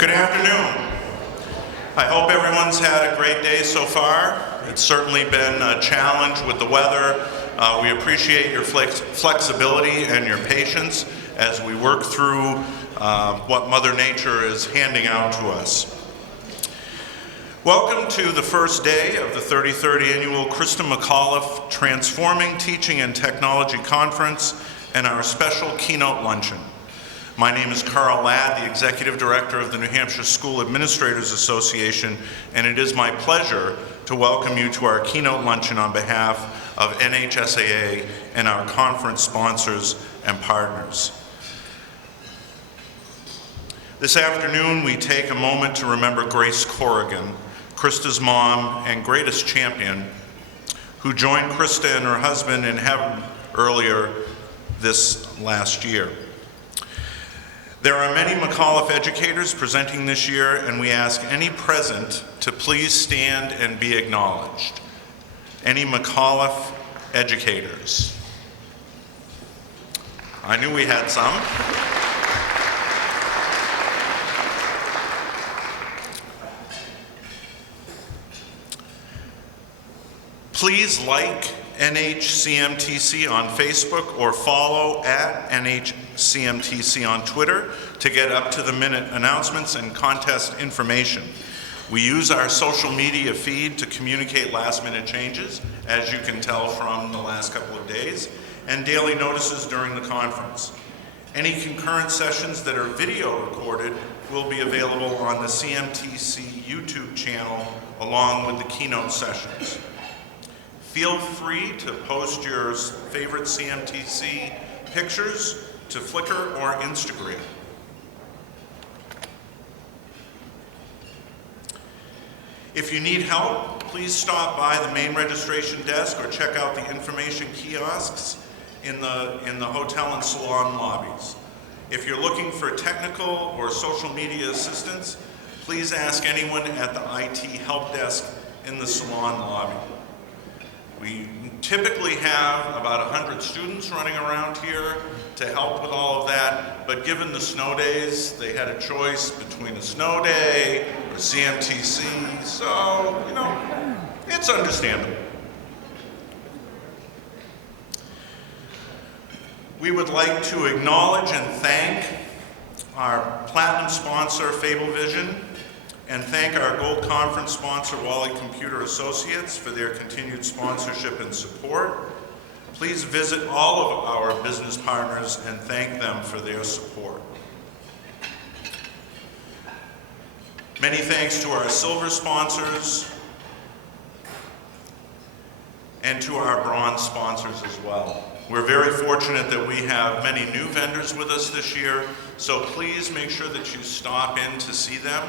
Good afternoon. I hope everyone's had a great day so far. It's certainly been a challenge with the weather. We appreciate your flexibility and your patience as we work through what Mother Nature is handing out to us. Welcome to the first day of the 33rd Annual Krista McAuliffe Transforming Teaching and Technology Conference and our special keynote luncheon. My name is Carl Ladd, the Executive Director of the New Hampshire School Administrators Association, and it is my pleasure to welcome you to our keynote luncheon on behalf of NHSAA and our conference sponsors and partners. This afternoon, we take a moment to remember Grace Corrigan, Krista's mom and greatest champion, who joined Krista and her husband in heaven earlier this last year. There are many McAuliffe educators presenting this year, and we ask any present to please stand and be acknowledged. Any McAuliffe educators? I knew we had some. Please like NHCMTC on Facebook or follow at NHCMTC on Twitter to get up-to-the-minute announcements and contest information. We use our social media feed to communicate last-minute changes, as you can tell from the last couple of days, and daily notices during the conference. Any concurrent sessions that are video recorded will be available on the CMTC YouTube channel along with the keynote sessions. Feel free to post your favorite CMTC pictures to Flickr or Instagram. If you need help, please stop by the main registration desk or check out the information kiosks in the hotel and salon lobbies. If you're looking for technical or social media assistance, please ask anyone at the IT help desk in the salon lobby. We typically have about 100 students running around here to help with all of that, but given the snow days, they had a choice between a snow day or CMTC, so, you know, it's understandable. We would like to acknowledge and thank our platinum sponsor, Fable Vision, and thank our Gold Conference sponsor, Wally Computer Associates, for their continued sponsorship and support. Please visit all of our business partners and thank them for their support. Many thanks to our silver sponsors and to our bronze sponsors as well. We're very fortunate that we have many new vendors with us this year, so please make sure that you stop in to see them.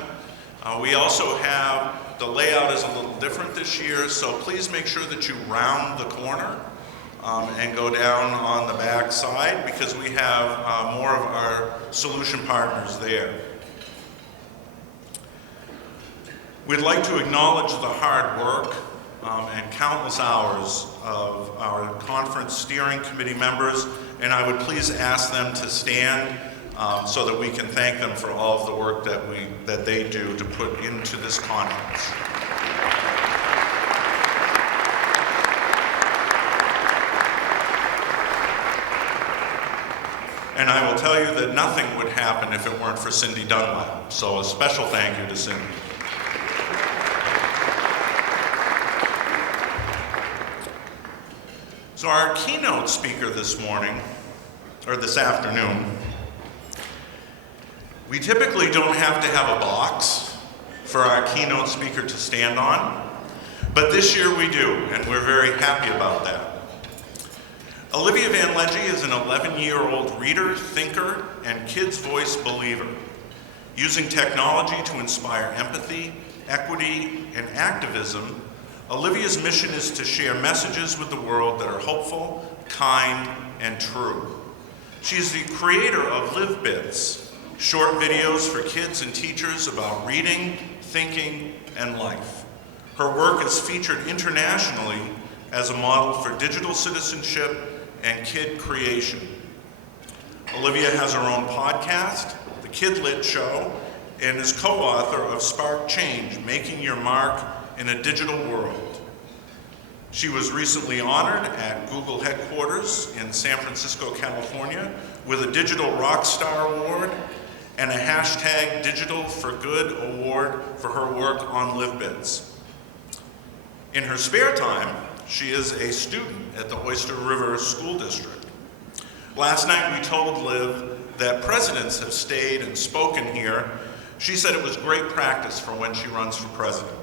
We also have, the layout is a little different this year, so please make sure that you round the corner and go down on the back side because we have more of our solution partners there. We'd like to acknowledge the hard work and countless hours of our conference steering committee members, and I would please ask them to stand so that we can thank them for all of the work that they do to put into this conference. And I will tell you that nothing would happen if it weren't for Cindy Dunlap. So a special thank you to Cindy. So our keynote speaker this morning, or this afternoon, we typically don't have to have a box for our keynote speaker to stand on, but this year we do, and we're very happy about that. Olivia Van Ledtje is an 11-year-old reader, thinker, and kids' voice believer, using technology to inspire empathy, equity, and activism. Olivia's mission is to share messages with the world that are hopeful, kind, and true. She is the creator of LivBits, short videos for kids and teachers about reading, thinking, and life. Her work is featured internationally as a model for digital citizenship and kid creation. Olivia has her own podcast, the KidLit Show, and is co-author of Spark Change, Making Your Mark in a Digital World. She was recently honored at Google headquarters in San Francisco, California, with a Digital Rockstar Award and a hashtag Digital for Good Award for her work on LivBits. In her spare time, she is a student at the Oyster River School District. Last night we told Liv that presidents have stayed and spoken here. She said it was great practice for when she runs for president.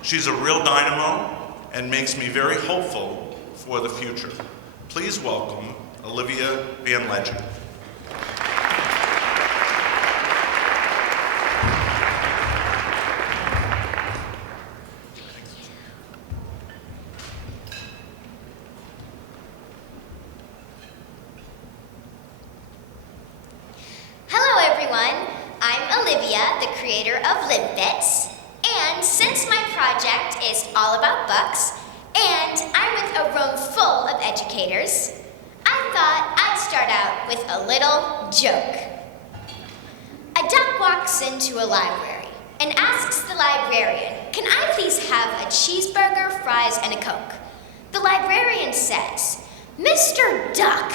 She's a real dynamo and makes me very hopeful for the future. Please welcome Olivia Van Ledtje. Hello everyone, I'm Olivia, the creator of LivBits, and since my project is all about books, and I'm with a room full of educators, I thought I'd start out with a little joke. A duck walks into a library and asks the librarian, "Can I please have a cheeseburger, fries, and a Coke?" The librarian says, "Mr. Duck,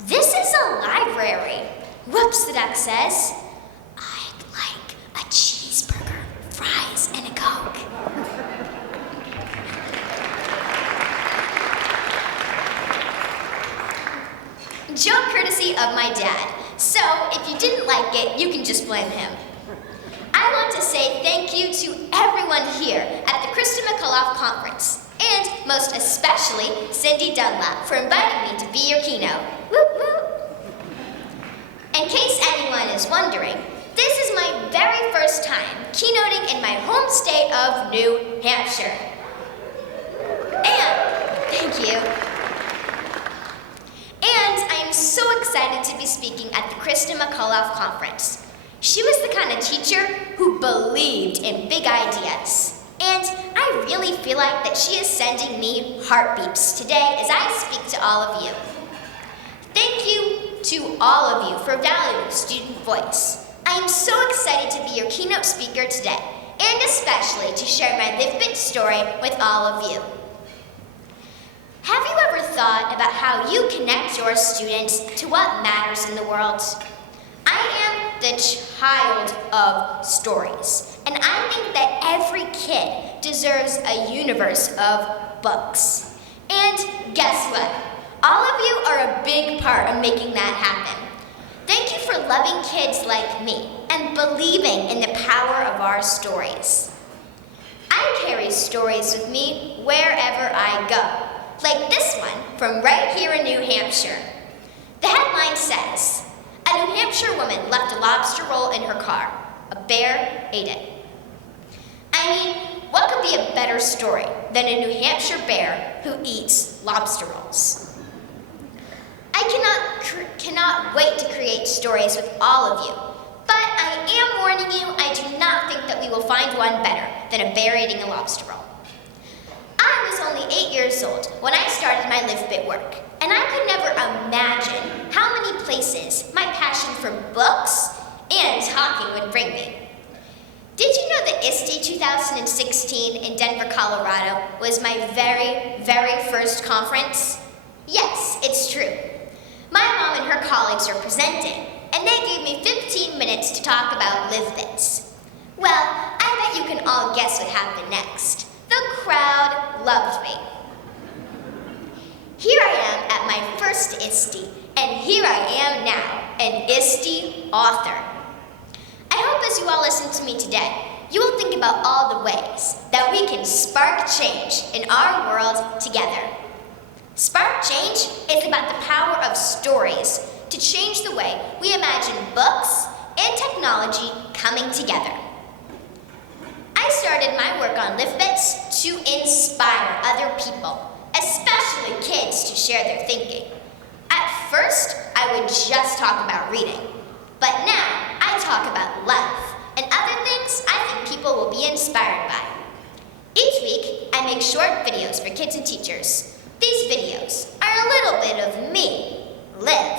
this is a library." "Whoops," the duck says, "I'd like a cheeseburger, fries, and a Coke." Joke courtesy of my dad, so if you didn't like it, you can just blame him. I want to say thank you to everyone here at the Krista McCullough Conference, and most especially Cindy Dunlap for inviting me to be your keynote. Whoop, whoop. In case anyone is wondering, this is my very first time keynoting in my home state of New Hampshire. And, thank you. And I am so excited to be speaking at the Krista McCullough Conference. She was the kind of teacher who believed in big ideas. And I really feel like that she is sending me heartbeeps today as I speak to all of you. Thank you to all of you for valuing student voice. I am so excited to be your keynote speaker today, and especially to share my LivBit story with all of you. Have you ever thought about how you connect your students to what matters in the world? I am the child of stories, and I think that every kid deserves a universe of books. And guess what? All of you are a big part of making that happen. Thank you for loving kids like me and believing in the power of our stories. I carry stories with me wherever I go, like this one from right here in New Hampshire. The headline says, "A New Hampshire woman left a lobster roll in her car. A bear ate it." I mean, what could be a better story than a New Hampshire bear who eats lobster rolls? I cannot wait to create stories with all of you, but I am warning you, I do not think that we will find one better than a bear eating a lobster roll. I was only 8 years old when I started my LivBit work, and I could never imagine how many places my passion for books and talking would bring me. Did you know that ISTE 2016 in Denver, Colorado was my very, very first conference? Yes, it's true. My mom and her colleagues were presenting, and they gave me 15 minutes to talk about LivBits. Well, I bet you can all guess what happened next. The crowd loved me. Here I am at my first ISTE, and here I am now, an ISTE author. I hope as you all listen to me today, you will think about all the ways that we can spark change in our world together. Spark Change is about the power of stories to change the way we imagine books and technology coming together. I started my work on LivBits to inspire other people, especially kids, to share their thinking. At first, I would just talk about reading, but now I talk about life and other things I think people will be inspired by. Each week, I make short videos for kids and teachers. These videos are a little bit of me, Liv,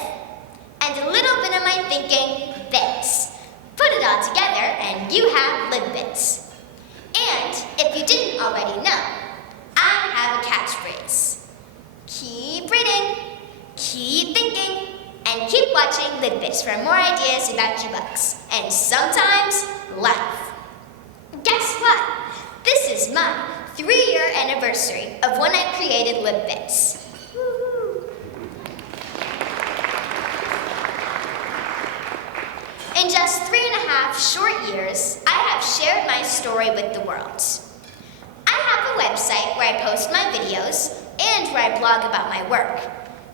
and a little bit of my thinking, Bits. Put it all together you have LivBits. And if you didn't already know, I have a catchphrase. Keep reading, keep thinking, and keep watching LivBits for more ideas about you books, and sometimes life. Guess what? This is my 3-year anniversary of when I created LivBits. In just 3.5 short years, I have shared my story with the world. I have a website where I post my videos and where I blog about my work.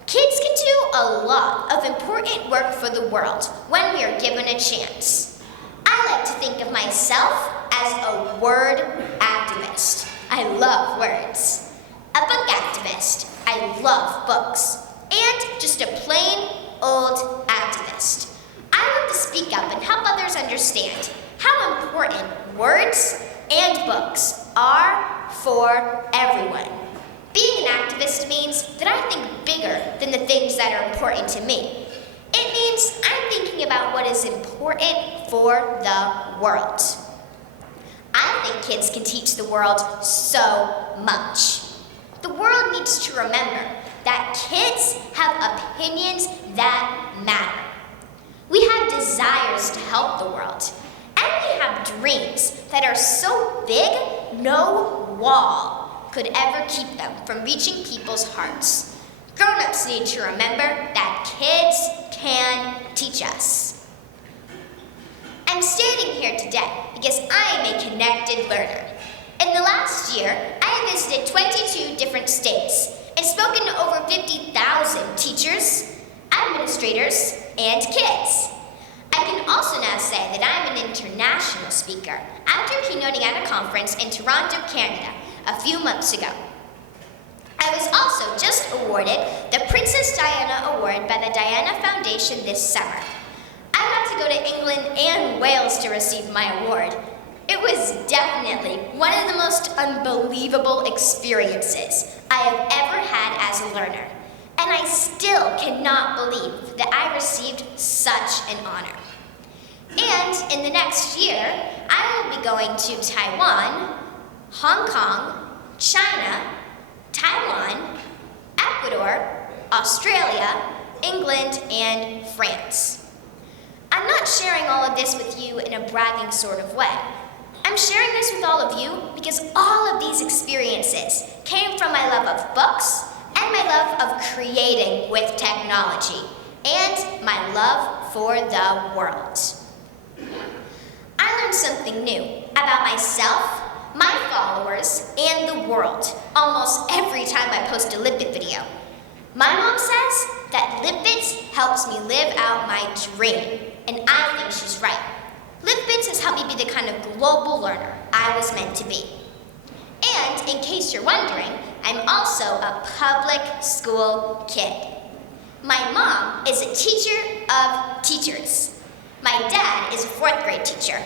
Kids can do a lot of important work for the world when we are given a chance. I like to think of myself as a word activist. I love words. A book activist. I love books. And just a plain old activist. I want to speak up and help others understand how important words and books are for everyone. Being an activist means that I think bigger than the things that are important to me. It means I'm thinking about what is important for the world. I think kids can teach the world so much. The world needs to remember that kids have opinions that matter. We have desires to help the world, and we have dreams that are so big, no wall could ever keep them from reaching people's hearts. Grown-ups need to remember that kids can teach us. I'm standing here today because I am a connected learner. In the last year, I have visited 22 different states and spoken to over 50,000 teachers, administrators, and kids. I can also now say that I'm an international speaker after keynoting at a conference in Toronto, Canada, a few months ago. I was also just awarded the Princess Diana Award by the Diana Foundation this summer. I got to go to England and Wales to receive my award. It was definitely one of the most unbelievable experiences I have ever had as a learner, and I still cannot believe that I received such an honor. And in the next year, I will be going to Taiwan, Hong Kong, China, Taiwan, Ecuador, Australia, England, and France. I'm not sharing all of this with you in a bragging sort of way. I'm sharing this with all of you because all of these experiences came from my love of books and my love of creating with technology and my love for the world. I learned something new about myself, my followers, and the world almost every time I post a LivBit video. My mom says that LivBits helps me live out my dream, and I think she's right. LivBits has helped me be the kind of global learner I was meant to be. And in case you're wondering, I'm also a public school kid. My mom is a teacher of teachers. My dad is a 4th grade teacher.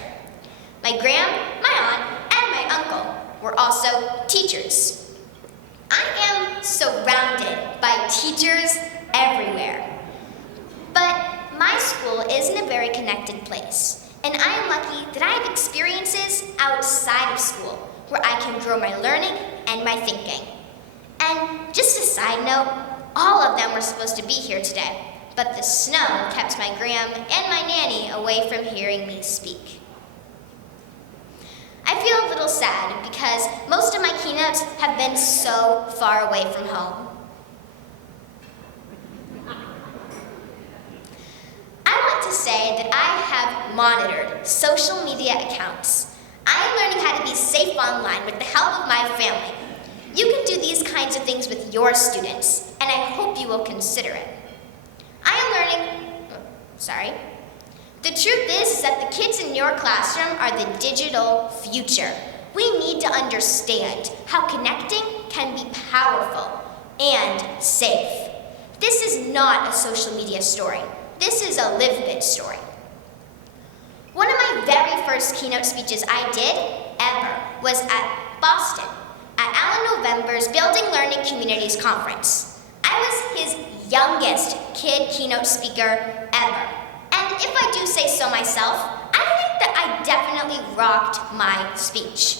My my aunt, and my uncle were also teachers. I am surrounded by teachers everywhere. But my school isn't a very connected place, and I am lucky that I have experiences outside of school where I can grow my learning and my thinking. And just a side note, all of them were supposed to be here today, but the snow kept my and my nanny away from hearing me speak. I feel a little sad because most of my keynotes have been so far away from home. I want to say that I have monitored social media accounts. I am learning how to be safe online with the help of my family. You can do these kinds of things with your students, and I hope you will consider it. The truth is that the kids in your classroom are the digital future. We need to understand how connecting can be powerful and safe. This is not a social media story. This is a LivBit story. One of my very first keynote speeches I did ever was at Boston at Alan November's Building Learning Communities Conference. I was his youngest kid keynote speaker ever. And if I do say so myself, I think that I definitely rocked my speech.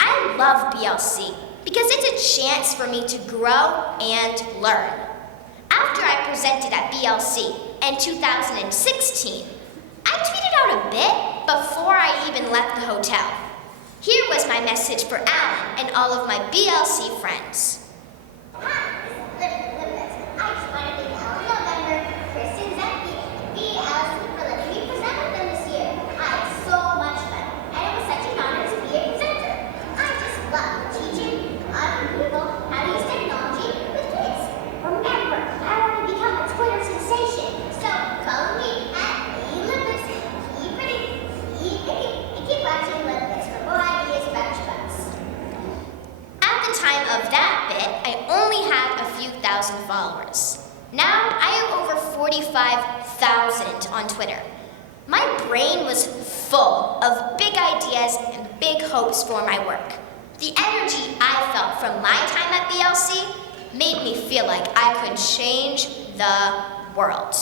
I love BLC because it's a chance for me to grow and learn. After I presented at BLC in 2016, I tweeted out a bit before I even left the hotel. Here was my message for Alan and all of my BLC friends. Hi, this is LivBits. I just want to thank Alan November, Kristen Zepke, and BLC for letting me present with them this year. I had so much fun, and it was such an honor to be a presenter. I just love teaching other people how to use technology with kids. Remember, I want to become a Twitter sensation, so follow me at LivBits. Keep reading, keep thinking, and keep watching LivBits for more ideas about your bugs. At the time of that bit, I only had a few thousand followers. Now I have over 45,000 on Twitter. My brain was full of big ideas and big hopes for my work. The energy I felt from my time at BLC made me feel like I could change the world.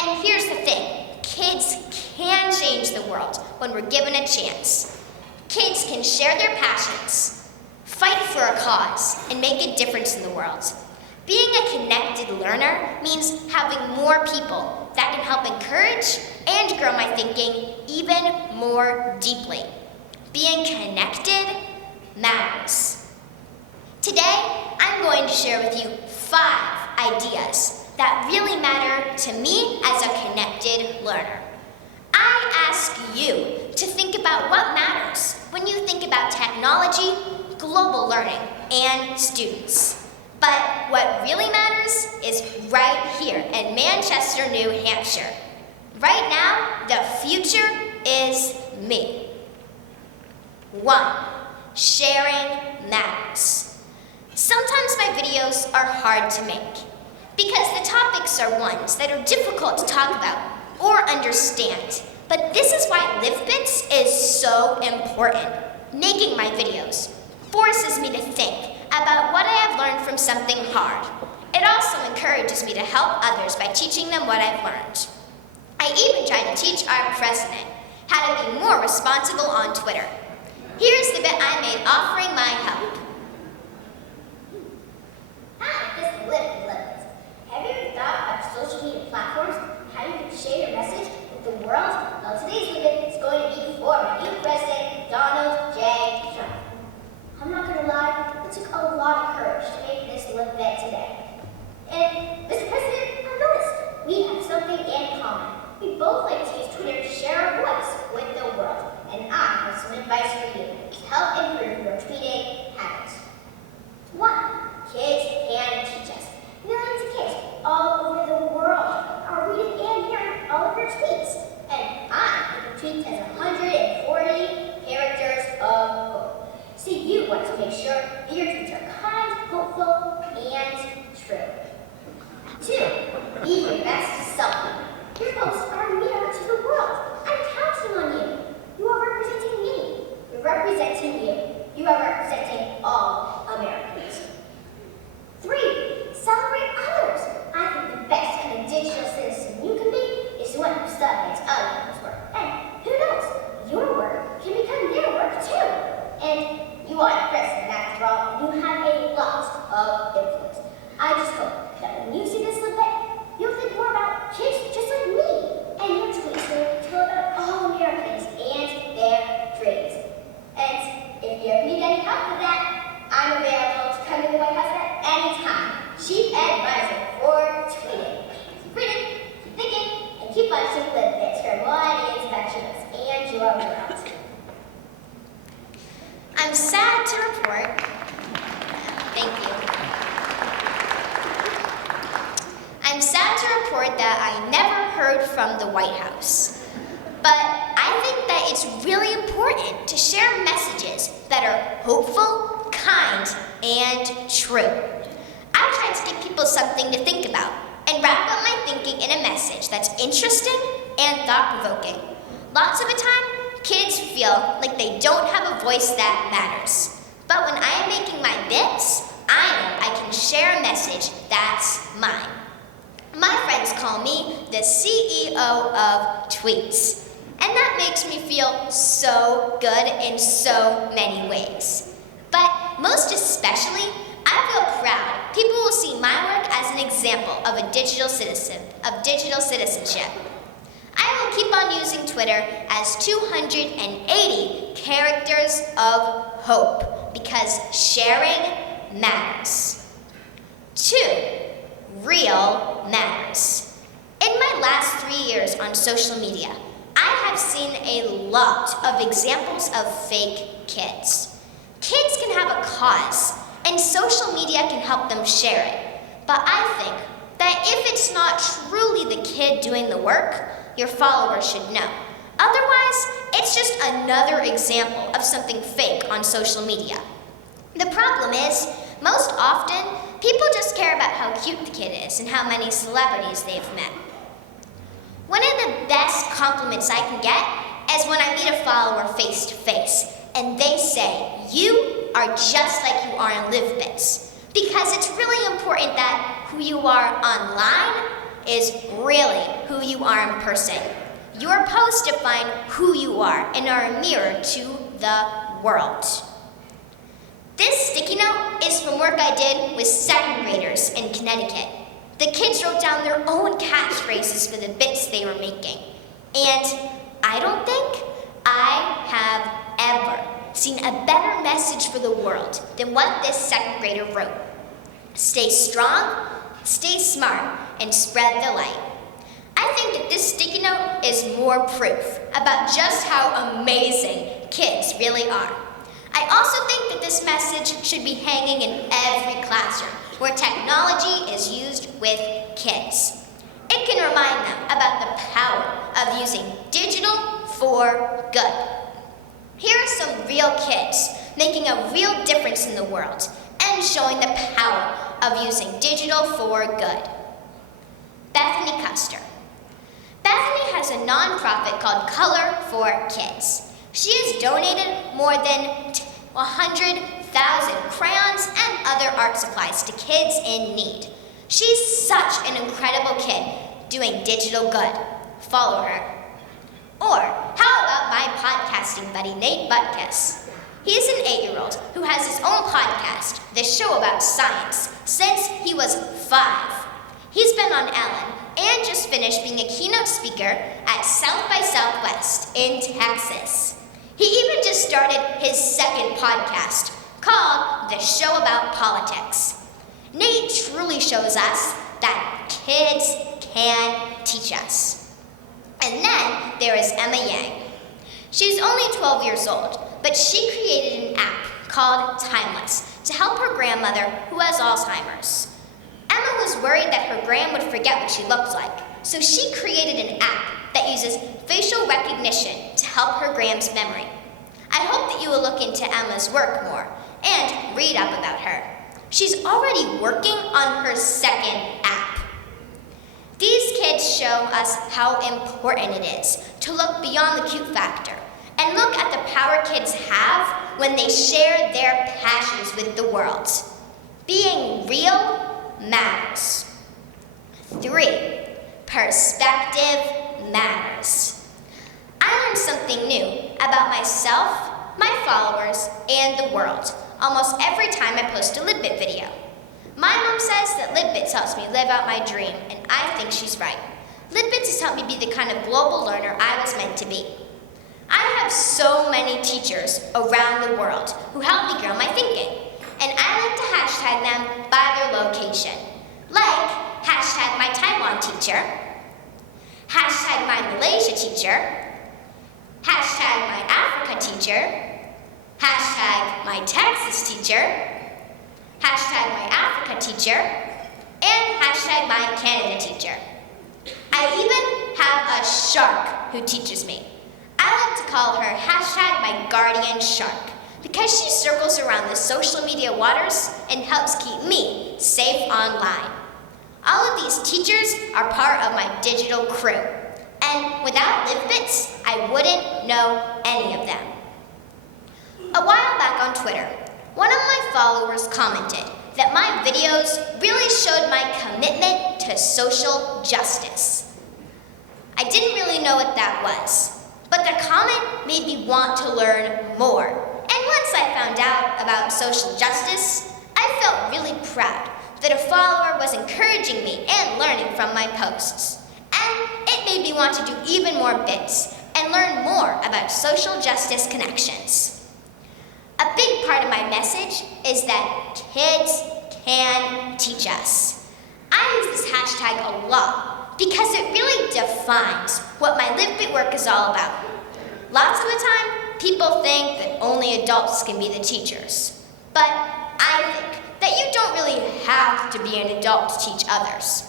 And here's the thing, kids can change the world when we're given a chance. Kids can share their passions, fight for a cause, and make a difference in the world. Being a connected learner means having more people that can help encourage and grow my thinking even more deeply. Being connected matters. Today, I'm going to share with you 5 ideas that really matter to me as a connected learner. I ask you to think about what matters when you think about technology, global learning, and students. But what really matters is right here in Manchester, New Hampshire. Right now, the future is me. 1. Sharing matters. Sometimes my videos are hard to make because the topics are ones that are difficult to talk about or understand. But this is why LivBits is so important. Making my videos forces me to think about what I have learned from something hard. It also encourages me to help others by teaching them what I've learned. I even try to teach our president how to be more responsible on Twitter. Here's the bit I made offering my help. Hi, this is LivBits. Have you ever thought about social media platforms, how you can share your message with the world? Well, today's LivBit is going to be for my new president, Donald J. Trump. I'm not going to lie, it took a lot of courage to make this LivBit today. And, Mr. President, I've noticed we have something in common. We both like to use Twitter to share our voice with the world. And I have some advice for you to help improve your tweeting habits. 1. Kids can teach us. Millions of kids all over the world are reading and hearing all of your tweets. And I think a tweet has 140 characters of code. So you want to make sure that your tweets are kind, hopeful, and true. 2. Be your best self. Your posts are a mirror to the world. I'm counting on you. You are representing me. You're representing you. You are representing all Americans. 3. Celebrate others. I think the best kind of digital citizen you can be is one who celebrates other people's work. And who knows, your work can become their work too. And you are the president after all, and you have a lot of influence. I just hope that when you see this LivBit, you'll think more about kids just like me, and your tweets will tell about all Americans and their dreams. And if you ever need any help with that, I'm available to come to the White House at any time. Chief advisor for tweeting. Keep reading, keep thinking, and keep watching LivBits for more ideas about you and your world. I'm sad to report, thank you. I'm sad to report that I never heard from the White House. But I think that it's really important to share messages that are hopeful, kind, and true. I try to give people something to think about and wrap up my thinking in a message that's interesting and thought-provoking. Lots of the time, kids feel like they don't have a voice that matters. But when I am making my bits, I know I can share a message that's mine. My friends call me the CEO of tweets, and that makes me feel so good in so many ways. But most especially, I feel proud people will see my work as an example of a digital citizenship. I will keep on using Twitter as 280 characters of hope because sharing matters. 2. Real matters. In my last 3 years on social media, I have seen a lot of examples of fake kids. Kids can have a cause, and social media can help them share it. But I think that if it's not truly the kid doing the work, your followers should know. Otherwise, it's just another example of something fake on social media. The problem is, most often, people just care about how cute the kid is and how many celebrities they've met. One of the best compliments I can get is when I meet a follower face to face and they say, "You are just like you are in LivBits." Because it's really important that who you are online is really who you are in person. Your posts define who you are and are a mirror to the world. This sticky note is from work I did with 2nd graders in Connecticut. The kids wrote down their own catchphrases for the bits they were making. And I don't think I have ever seen a better message for the world than what this 2nd grader wrote. Stay strong, stay smart, and spread the light. I think that this sticky note is more proof about just how amazing kids really are. I also think that this message should be hanging in every classroom where technology is used with kids. It can remind them about the power of using digital for good. Here are some real kids making a real difference in the world and showing the power of using digital for good. Bethany Custer. Bethany has a nonprofit called Color for Kids. She has donated more than 100,000 crayons and other art supplies to kids in need. She's such an incredible kid doing digital good. Follow her. Or how about my podcasting buddy, Nate Butkus? He's an 8-year-old who has his own podcast, The Show About Science, since he was 5. He's been on Ellen and just finished being a keynote speaker at South by Southwest in Texas. He even just started his 2nd podcast called The Show About Politics. Nate truly shows us that kids can teach us. And then there is Emma Yang. She's only 12 years old, but she created an app called Timeless to help her grandmother who has Alzheimer's. Emma was worried that her gram would forget what she looked like, so she created an app that uses facial recognition to help her gram's memory. I hope that you will look into Emma's work more and read up about her. She's already working on her 2nd app. These kids show us how important it is to look beyond the cute factor and look at the power kids have when they share their passions with the world. Being real matters. 3. Perspective matters. I learned something new about myself, my followers, and the world almost every time I post a LivBit video. My mom says that LivBits helps me live out my dream, and I think she's right. LivBits has helped me be the kind of global learner I was meant to be. I have so many teachers around the world who help me grow my thinking, and I like to hashtag them by their location, like hashtag my Taiwan teacher, hashtag my Malaysia teacher, hashtag my Africa teacher, hashtag my Texas teacher, hashtag my Africa teacher, and hashtag my Canada teacher. I even have a shark who teaches me. I like to call her hashtag my guardian shark because she circles around the social media waters and helps keep me safe online. All of these teachers are part of my digital crew, and without LivBits, I wouldn't know any of them. A while back on Twitter, one of my followers commented that my videos really showed my commitment to social justice. I didn't really know what that was, but the comment me want to learn more. And once I found out about social justice, I felt really proud that a follower was encouraging me and learning from my posts. And it made me want to do even more bits and learn more about social justice connections. A big part of my message is that kids can teach us. I use this hashtag a lot because it really defines what my LivBit work is all about. Lots of the time, people think that only adults can be the teachers. But I think that you don't really have to be an adult to teach others.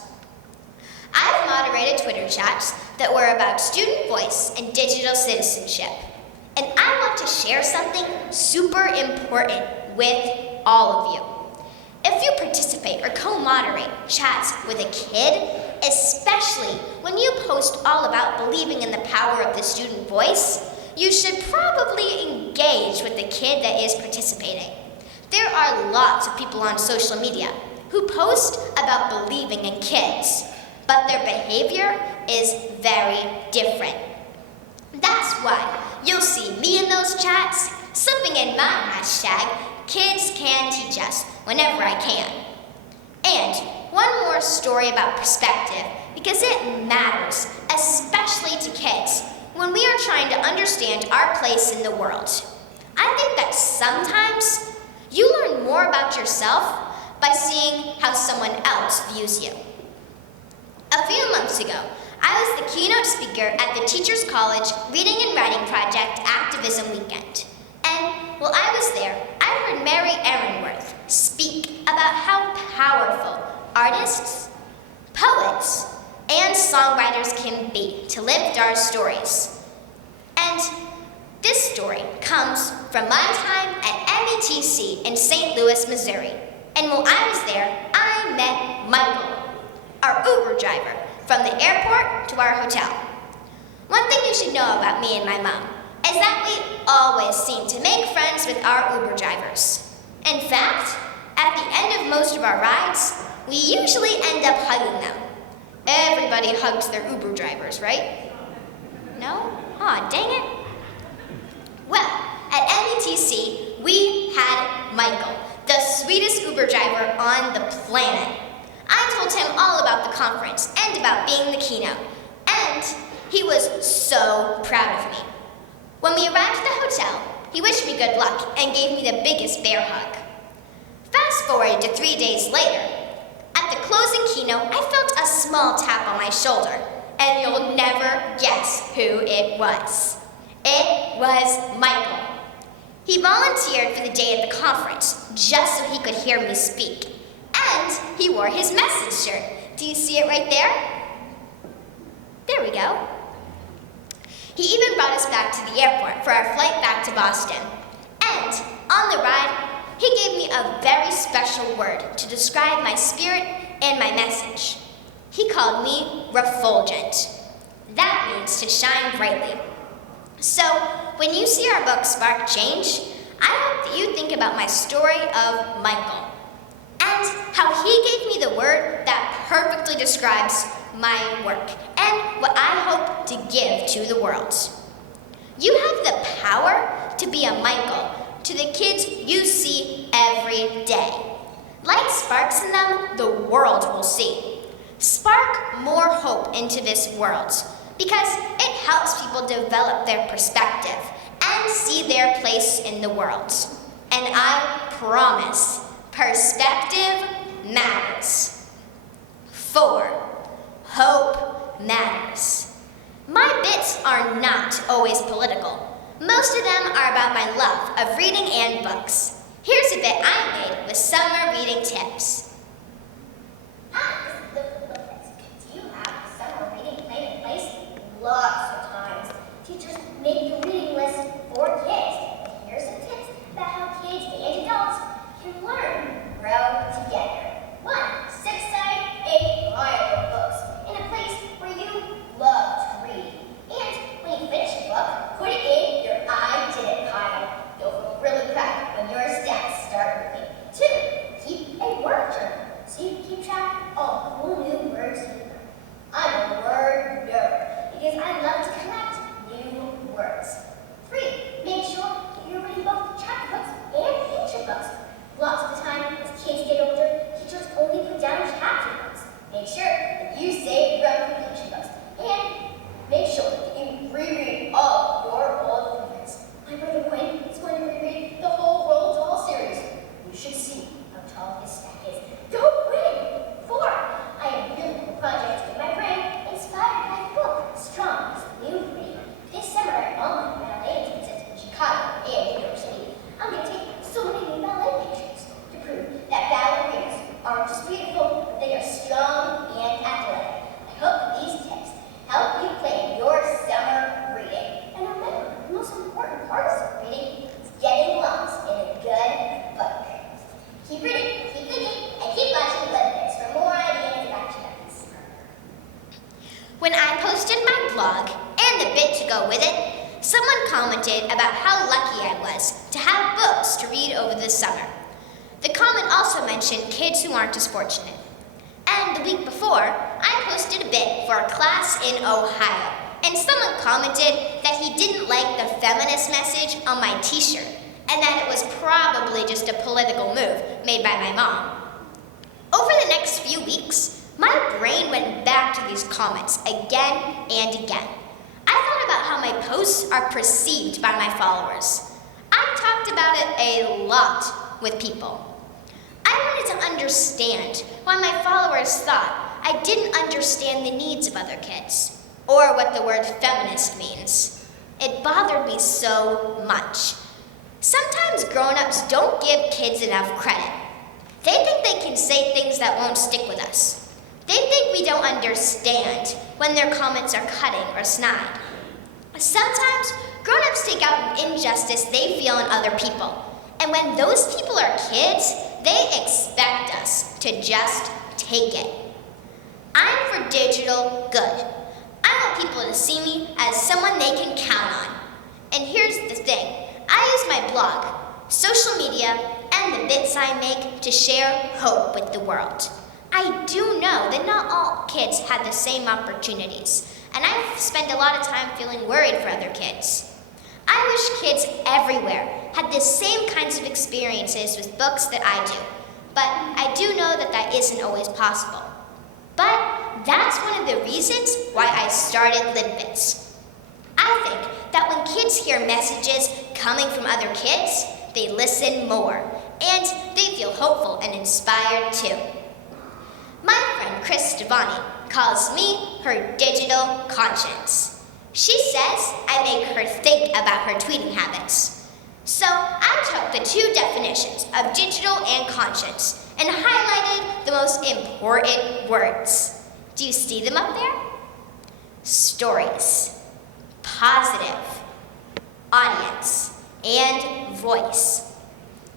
I've moderated Twitter chats that were about student voice and digital citizenship. And I want to share something super important with all of you. If you participate or co-moderate chats with a kid, especially when you post all about believing in the power of the student voice, you should probably engage with the kid that is participating. There are lots of people on social media who post about believing in kids, but their behavior is very different. That's why you'll see me in those chats, slipping in my hashtag, Kids Can Teach Us, whenever I can. And one more story about perspective, because it matters, especially to kids, when we are trying to understand our place in the world. I think that sometimes you learn more about yourself by seeing how someone else views you. A few months ago, I was the keynote speaker at the Teachers College Reading and Writing Project Activism Weekend. And while I was there, I heard Mary Aaronworth speak about how powerful artists, poets, and songwriters can be to live our stories. And this story comes from my time at NHCMTC in St. Louis, Missouri. And while I was there, I met Michael, our Uber driver, from the airport to our hotel. One thing you should know about me and my mom is that we always seem to make friends with our Uber drivers. In fact, at the end of most of our rides, we usually end up hugging them. Everybody hugs their Uber drivers, right? No? Aw, dang it. Well, at NHCMTC, we had Michael, the sweetest Uber driver on the planet. I told him all about the conference and about being the keynote, and he was so proud of me. When we arrived at the hotel, he wished me good luck and gave me the biggest bear hug. Fast forward to 3 days later. At the closing keynote, I felt a small tap on my shoulder, and you'll never guess who it was. It was Michael. He volunteered for the day at the conference just so he could hear me speak. And he wore his message shirt. Do you see it right there? There we go. He even brought us back to the airport for our flight back to Boston. And on the ride, he gave me a very special word to describe my spirit and my message. He called me refulgent. That means to shine brightly. So, when you see our book Spark Change, I hope that you think about my story of Michael and how he gave me the word that perfectly describes my work and what I hope to give to the world. You have the power to be a Michael to the kids you see every day. Light sparks in them, the world will see. Spark more hope into this world because it helps people develop their perspective and see their place in the world. And I promise, perspective matters. 4, hope matters. My bits are not always political. Most of them are about my love of reading and books. Here's a bit I made with summer reading tips. Do you have a summer reading plan in place? Lots of times, teachers make the reading list for kids. And here's some tips about how kids and adults can learn, grow together. 1, set aside a pile of books in a place where you love to read. And when you finish a book, put it in your I did it pile. You'll feel really proud when your stats start moving. 2, keep a word journal so you can keep track of cool new words you learn. I'm a word nerd because I love to collect new words. blog and the bit to go with it, someone commented about how lucky I was to have books to read over the summer. The comment also mentioned kids who aren't as fortunate. And the week before, I posted a bit for a class in Ohio, and someone commented that he didn't like the feminist message on my t-shirt, and that it was probably just a political move made by my mom. Over the next few weeks, my brain went back to these comments again and again. I thought about how my posts are perceived by my followers. I talked about it a lot with people. I wanted to understand why my followers thought I didn't understand the needs of other kids, or what the word feminist means. It bothered me so much. Sometimes grown-ups don't give kids enough credit. They think they can say things that won't stick with us. They think we don't understand when their comments are cutting or snide. Sometimes grown-ups take out an injustice they feel in other people, and when those people are kids, they expect us to just take it. I'm for digital good. I want people to see me as someone they can count on. And here's the thing. I use my blog, social media, and the bits I make to share hope with the world. I do know that not all kids have the same opportunities, and I've spent a lot of time feeling worried for other kids. I wish kids everywhere had the same kinds of experiences with books that I do, but I do know that that isn't always possible. But that's one of the reasons why I started LivBits. I think that when kids hear messages coming from other kids, they listen more, and they feel hopeful and inspired too. My friend Chris Devani calls me her digital conscience. She says I make her think about her tweeting habits. So I took the two definitions of digital and conscience and highlighted the most important words. Do you see them up there? Stories, positive, audience, and voice.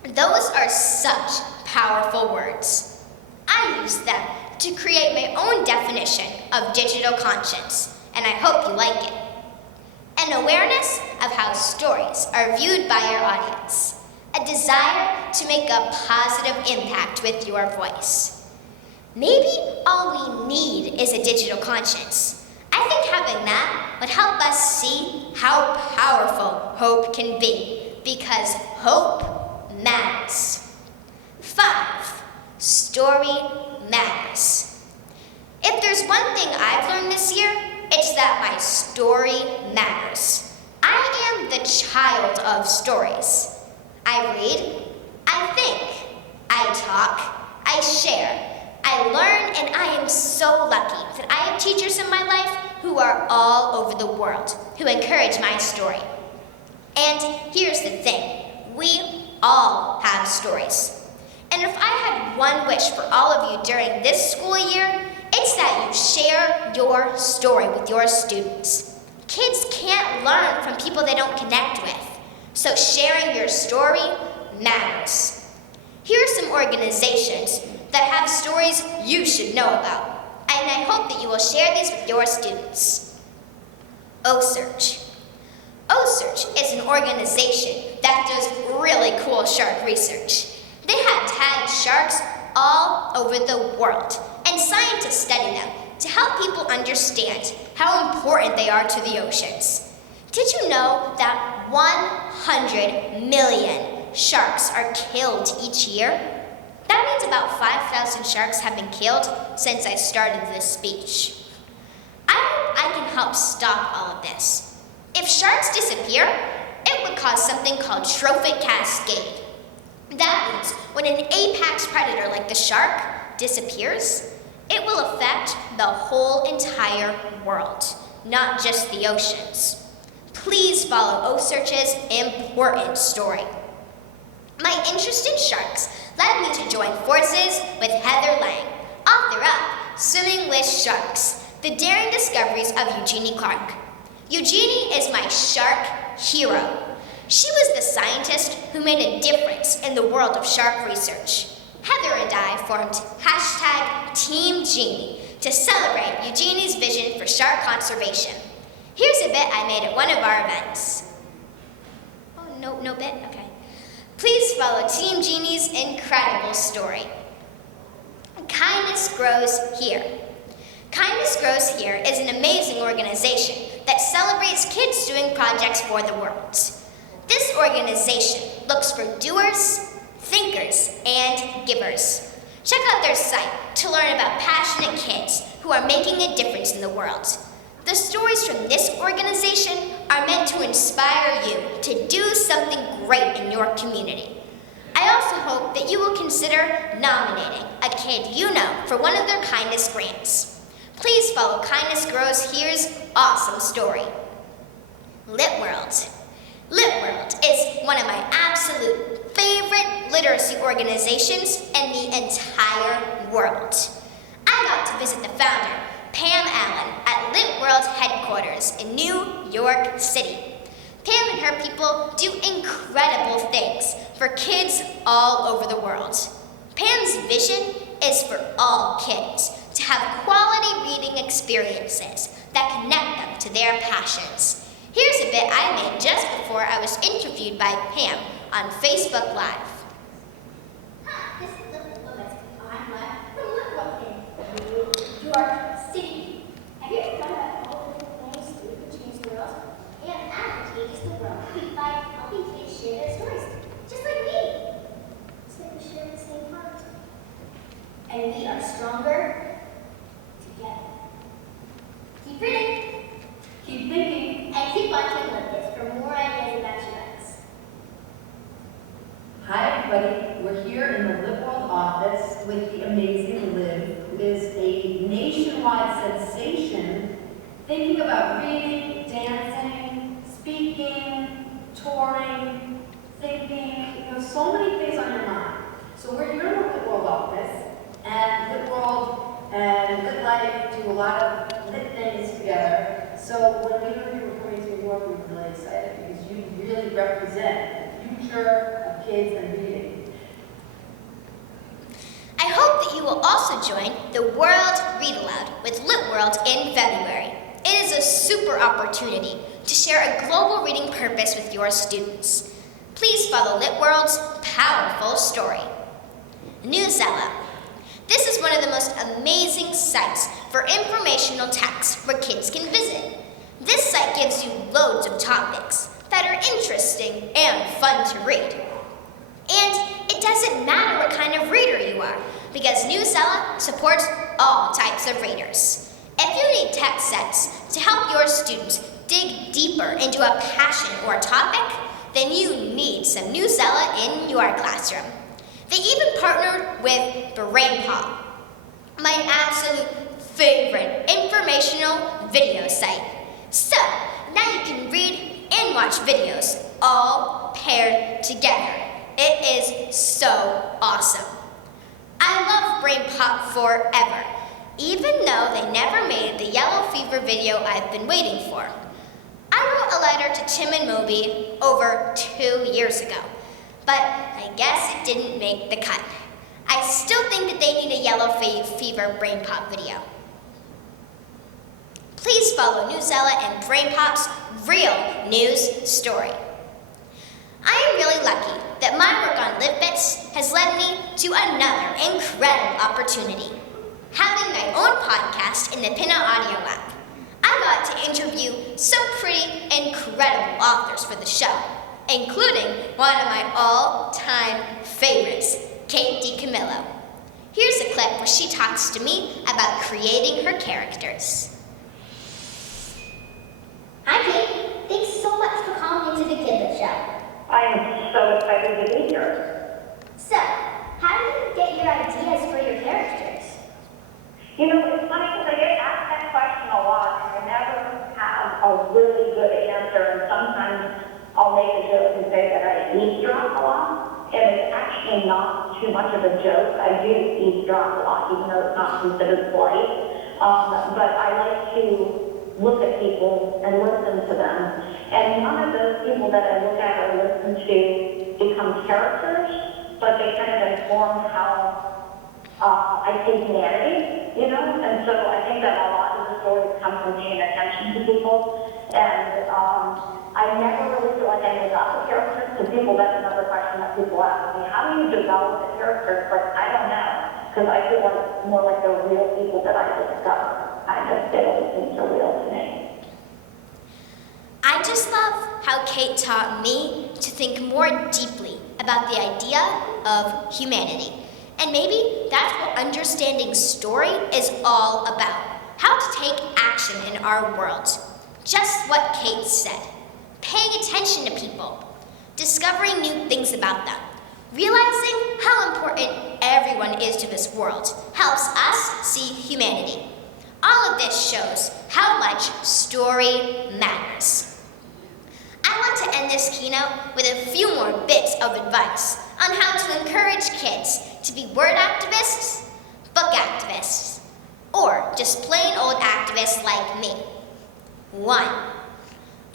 Those are such powerful words. I use them to create my own definition of digital conscience, and I hope you like it. An awareness of how stories are viewed by your audience. A desire to make a positive impact with your voice. Maybe all we need is a digital conscience. I think having that would help us see how powerful hope can be, because hope matters. 5, story matters. If there's one thing I've learned this year, it's that my story matters. I am the child of stories. I read, I think, I talk, I share, I learn, and I am so lucky that I have teachers in my life who are all over the world, who encourage my story. And here's the thing, we all have stories. And if I had one wish for all of you during this school year, it's that you share your story with your students. Kids can't learn from people they don't connect with, so sharing your story matters. Here are some organizations that have stories you should know about, and I hope that you will share these with your students. OSearch. OSearch is an organization that does really cool shark research. They have tagged sharks all over the world, and scientists study them to help people understand how important they are to the oceans. Did you know that 100 million sharks are killed each year? That means about 5,000 sharks have been killed since I started this speech. I hope I can help stop all of this. If sharks disappear, it would cause something called trophic cascade. That means when an apex predator like the shark disappears, it will affect the whole entire world, not just the oceans. Please follow OSearch's important story. My interest in sharks led me to join forces with Heather Lang, author of Swimming with Sharks, The Daring Discoveries of Eugenie Clark. Eugenie is my shark hero. She was the scientist who made a difference in the world of shark research. Heather and I formed #TeamGenie to celebrate Eugenie's vision for shark conservation. Here's a bit I made at one of our events. Oh, no bit? Okay. Please follow Team Genie's incredible story. Kindness Grows Here. Kindness Grows Here is an amazing organization that celebrates kids doing projects for the world. This organization looks for doers, thinkers, and givers. Check out their site to learn about passionate kids who are making a difference in the world. The stories from this organization are meant to inspire you to do something great in your community. I also hope that you will consider nominating a kid you know for one of their kindness grants. Please follow Kindness Grows Here's awesome story. Lit World. Lit World is one of my absolute favorite literacy organizations in the entire world. I got to visit the founder, Pam Allen, at Lit World's headquarters in New York City. Pam and her people do incredible things for kids all over the world. Pam's vision is for all kids to have quality reading experiences that connect them to their passions. Here's a bit I made just before I was interviewed by Pam on Facebook Live. Hi, this is the woman. I'm live from Lit World in New York City. Have you ever thought about all the different ways we can change the world? And advocate the world by helping kids share their stories, just like me. It's like we share the same heart. And we are stronger together. Keep reading. Keep thinking. And keep watching LivBits for more ideas about your lives. Hi everybody, we're here in the LivWorld office with the amazing Liv, who is a nationwide sensation thinking about reading, dancing, speaking, touring, thinking, so many things on your mind. So we're here in the LivWorld office, and LivWorld and LitLife do a lot of lit things together. So when we heard you were coming to New York, we were really excited because you really represent the future of kids and reading. I hope that you will also join the World Read Aloud with Lit World in February. It is a super opportunity to share a global reading purpose with your students. Please follow Lit World's powerful story. Newsella. This is one of the most amazing sites for informational texts where kids can visit. This site gives you loads of topics that are interesting and fun to read. And it doesn't matter what kind of reader you are, because Newsella supports all types of readers. If you need text sets to help your students dig deeper into a passion or topic, then you need some Newsella in your classroom. They even partnered with BrainPop, my absolute favorite informational video site. So, now you can read and watch videos all paired together. It is so awesome. I love BrainPop forever, even though they never made the yellow fever video I've been waiting for. I wrote a letter to Tim and Moby over 2 years ago, but I guess it didn't make the cut. I still think that they need a yellow fever BrainPop video. Please follow Newsella and BrainPop's real news story. I am really lucky that my work on LivBits has led me to another incredible opportunity, having my own podcast in the Pinna Audio Lab. I got to interview some pretty incredible authors for the show, including one of my all-time favorites, Kate DiCamillo. Here's a clip where she talks to me about creating her characters. Hi, Kate. Thanks so much for calling into the KidLit Show. I am so excited to be here. So, how do you get your ideas for your characters? You know, it's funny because I get asked that question a lot, and I never have a really good answer, and sometimes I'll make a joke and say that I eavesdrop a lot, and it's actually not too much of a joke. I do eavesdrop a lot, even though it's not considered polite. But I like to look at people and listen to them. And none of those people that I look at or listen to become characters, but they kind of inform how I see humanity, And so I think that a lot of the stories come from paying attention to people And I never really feel like I made up the characters, because that's another question that people ask me. How do you develop the characters? But I don't know, because I feel like more like the real people that I discover. They always seem so real to me. I just love how Kate taught me to think more deeply about the idea of humanity. And maybe that's what understanding story is all about. How to take action in our world. Just what Kate said. Paying attention to people. Discovering new things about them. Realizing how important everyone is to this world helps us see humanity. All of this shows how much story matters. I want to end this keynote with a few more bits of advice on how to encourage kids to be word activists, book activists, or just plain old activists like me. 1.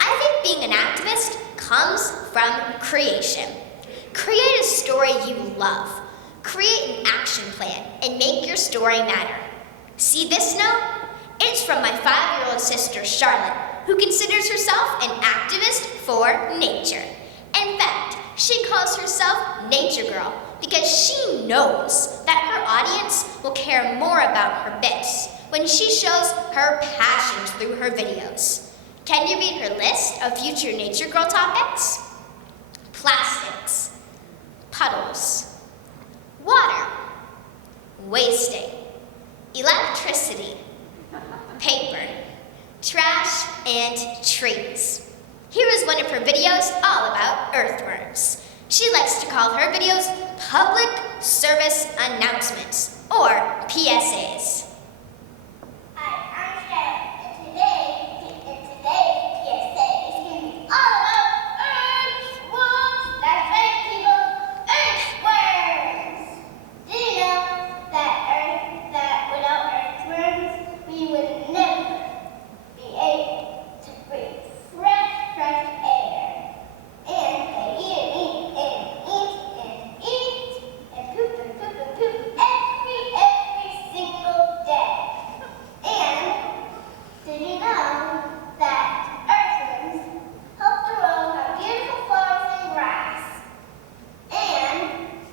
I think being an activist comes from creation. Create a story you love. Create an action plan and make your story matter. See this note? It's from my 5-year-old sister, Charlotte, who considers herself an activist for nature. In fact, she calls herself Nature Girl because she knows that her audience will care more about her bits when she shows her passion through her videos. Can you read her list of future Nature Girl topics? Plastics, puddles, water, wasting, electricity, paper, trash, and trees. Here is one of her videos all about earthworms. She likes to call her videos public service announcements, or PSAs. Hi, I'm Charlotte, and today's PSA is going to be all about earthworms. That's right, people, earthworms. Did you know that without earthworms, we would never be able to breathe fresh air? And they eat and poop every single day. And did you know that earthworms help to grow our beautiful flowers and grass? And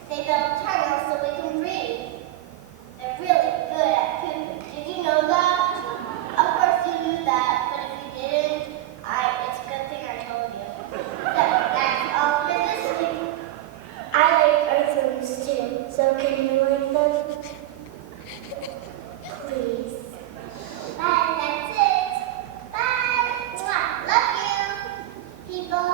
they build tunnels so we can breathe. They're really good at pooping. Did you know that? Of course you knew that, but if you didn't, it's a good thing I told you. So that's all for this week. I like earthworms too, so can you like them? Please. Bye, that's it. Bye. Mwah. Love you, people.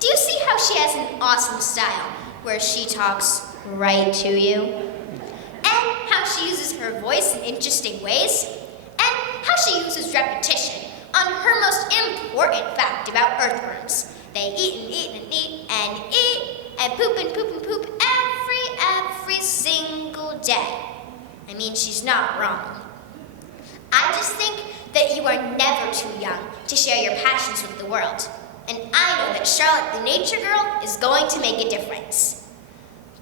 Do you see how she has an awesome style where she talks right to you? And how she uses her voice in interesting ways? And how she uses repetition on her most important fact about earthworms. They eat and poop every single day. I mean, she's not wrong. I just think that you are never too young to share your passions with the world. And I know that Charlotte the Nature Girl is going to make a difference.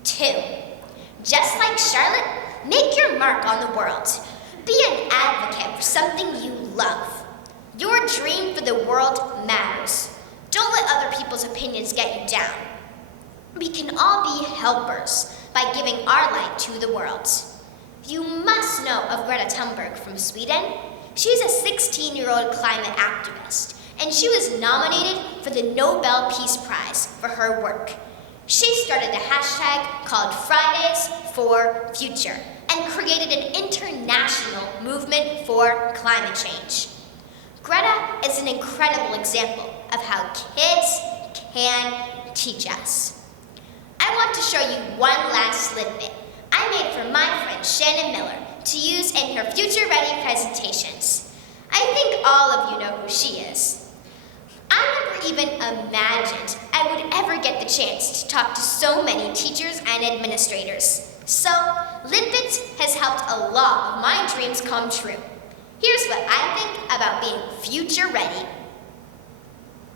2. Just like Charlotte, make your mark on the world. Be an advocate for something you love. Your dream for the world matters. Don't let other people's opinions get you down. We can all be helpers by giving our light to the world. You must know of Greta Thunberg from Sweden. She's a 16-year-old climate activist, and she was nominated for the Nobel Peace Prize for her work. She started a hashtag called Fridays for Future and created an international movement for climate change. Greta is an incredible example of how kids can teach us. I want to show you one last LivBit I made for my friend Shannon Miller to use in her Future Ready presentations. I think all of you know who she is. I never even imagined I would ever get the chance to talk to so many teachers and administrators. So, LivBits has helped a lot of my dreams come true. Here's what I think about being future ready.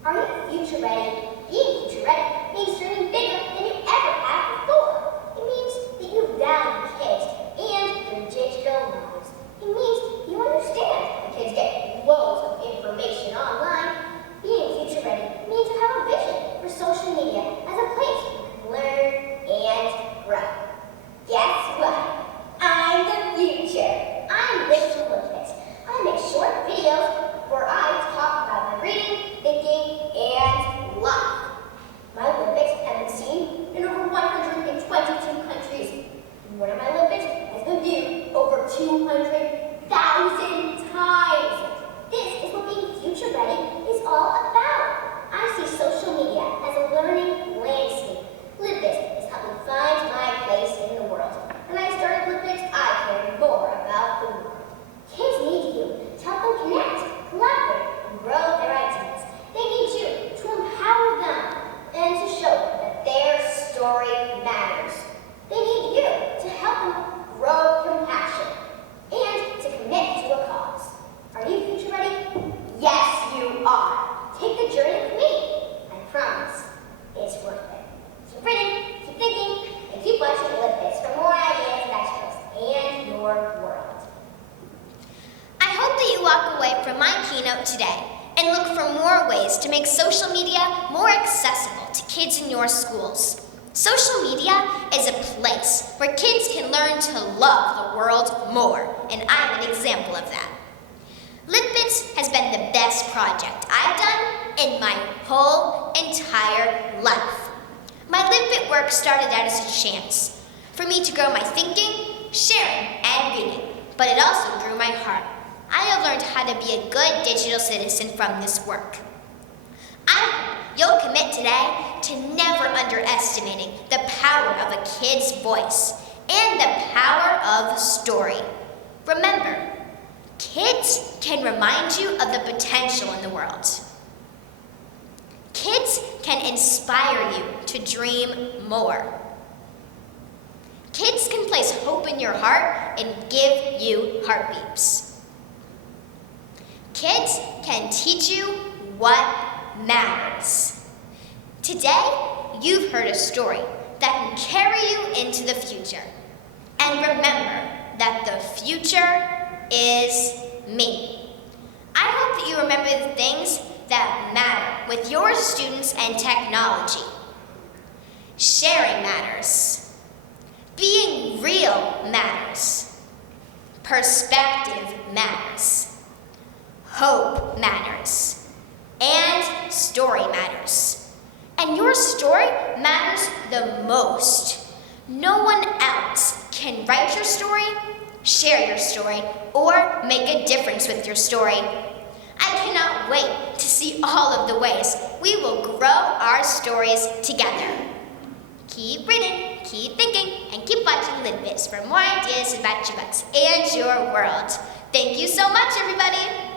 Are you future ready? Being future ready means dreaming bigger than you ever have before. It means that you value kids and their digital lives. It means you understand that kids get low ways to make social media more accessible to kids in your schools. Social media is a place where kids can learn to love the world more, and I'm an example of that. LivBits has been the best project I've done in my whole entire life. My LivBit work started out as a chance for me to grow my thinking, sharing, and reading, but it also grew my heart. I have learned how to be a good digital citizen from this work. I hope you'll commit today to never underestimating the power of a kid's voice and the power of story. Remember, kids can remind you of the potential in the world. Kids can inspire you to dream more. Kids can place hope in your heart and give you heartbeeps. Kids can teach you what matters. Today, you've heard a story that can carry you into the future. And remember that the future is me. I hope that you remember the things that matter with your students and technology. Sharing matters. Being real matters. Perspective matters. Hope matters. And story matters. And your story matters the most. No one else can write your story, share your story, or make a difference with your story. I cannot wait to see all of the ways we will grow our stories together. Keep reading, keep thinking, and keep watching LivBits for more ideas about your books and your world. Thank you so much, everybody!